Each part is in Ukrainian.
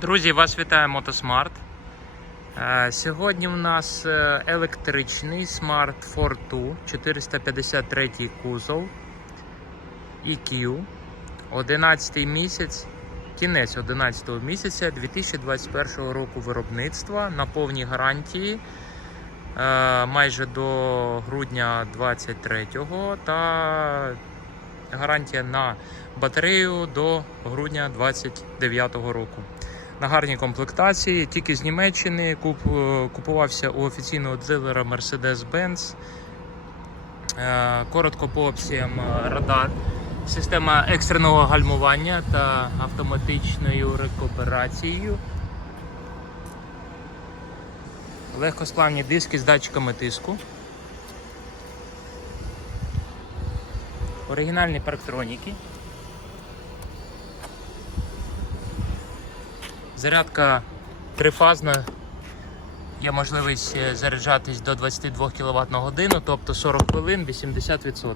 Друзі, вас вітає Мотосмарт. Е, Сьогодні в нас е, електричний Smart Fortwo 453 кузов EQ 11 місяць, кінець 11 місяця 2021 року виробництва на повній гарантії е, майже до грудня 23-го та гарантія на батарею до грудня 29-го року. На гарній комплектації, тільки з Німеччини е, купувався у офіційного дилера Mercedes-Benz. Е, Коротко по опціям е, радар, система екстреного гальмування та автоматичною рекуперацією. Легкосплавні диски з датчиками тиску. Оригінальні парктроніки. Зарядка трифазна. Є можливість е, заряджатись до 22 кВт на годину, тобто 40 хвилин 80%.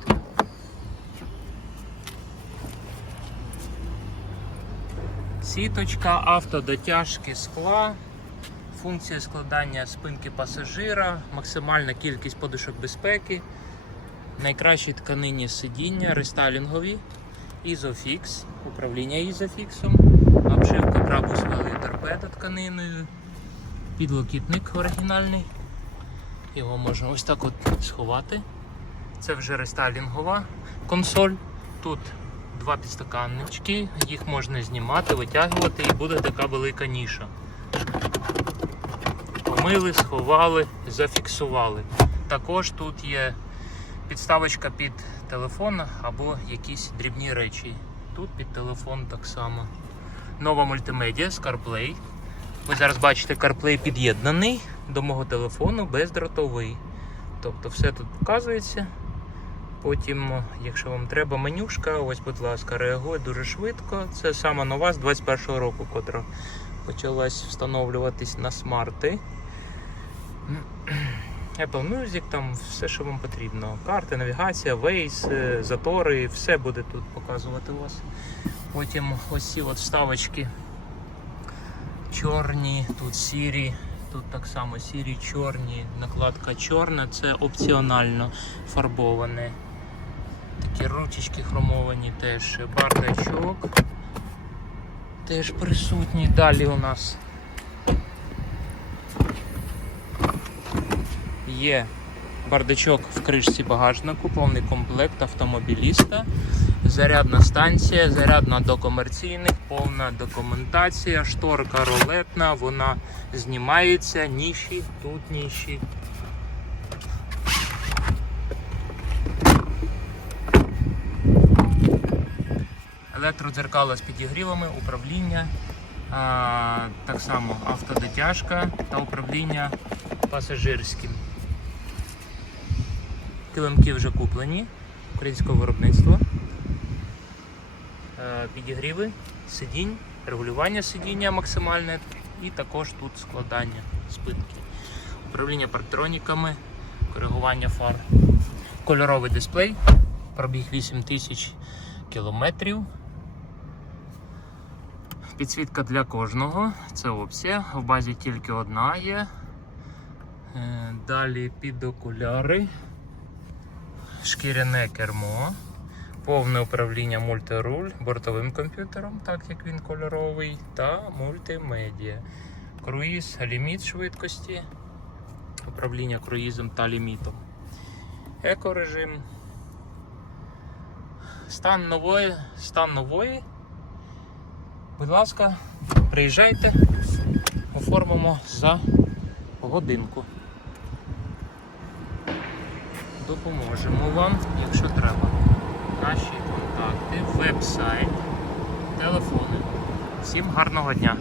Сіточка, автодотяжки скла, функція складання спинки пасажира, максимальна кількість подушок безпеки, найкращі тканині сидіння, рестайлінгові, Isofix, управління Isofix, обшивка Valley торпеда тканиною, підлокітник оригінальний. Його можна ось так от сховати. Це вже рестайлінгова консоль. Тут два підстаканнички, їх можна знімати, витягувати і буде така велика ніша. Помили, сховали, зафіксували. Також тут є підставочка під телефон або якісь дрібні речі. Тут під телефон так само. Нова мультимедіа з CarPlay. Ви зараз бачите, CarPlay під'єднаний до мого телефону бездротовий. Тобто все тут показується. Потім, якщо вам треба менюшка, ось, будь ласка, реагує дуже швидко. Це сама нова з 21-го року, котра почалась встановлюватись на смарти. Apple Music, там все, що вам потрібно. Карти, навігація, Waze, е, затори, все буде тут показувати у вас. Потім ось ці от вставочки чорні, тут сірі, тут так само сірі, чорні, накладка чорна, це опціонально фарбоване. Такі ручечки хромовані теж, бардачок теж присутній. Далі у нас є бардачок в кришці багажнику, повний комплект автомобіліста, зарядна станція, зарядна до комерційних, повна документація, шторка ролетна, вона знімається, ніші, тут ніші. Електродзеркало з підігрівами, управління, так само автодотяжка та управління пасажирським. Килимки вже куплені українського виробництва. Е, Підігріви, сидінь, регулювання сидіння максимальне і також тут складання спинки. Управління парктроніками, коригування фар. Кольоровий дисплей, пробіг 8000 кілометрів. Підсвітка для кожного, це опція. В базі тільки одна є. Е, Далі під окуляри, шкіряне кермо, повне управління мультируль бортовим комп'ютером, так як він кольоровий, та мультимедіа. Круїз, ліміт швидкості, управління круїзом та лімітом. Екорежим. Стан нової, стан нової. Будь ласка, приїжджайте, оформимо за годинку. Допоможемо вам, якщо треба. Наші контакти, веб-сайт, телефони. Всім гарного дня!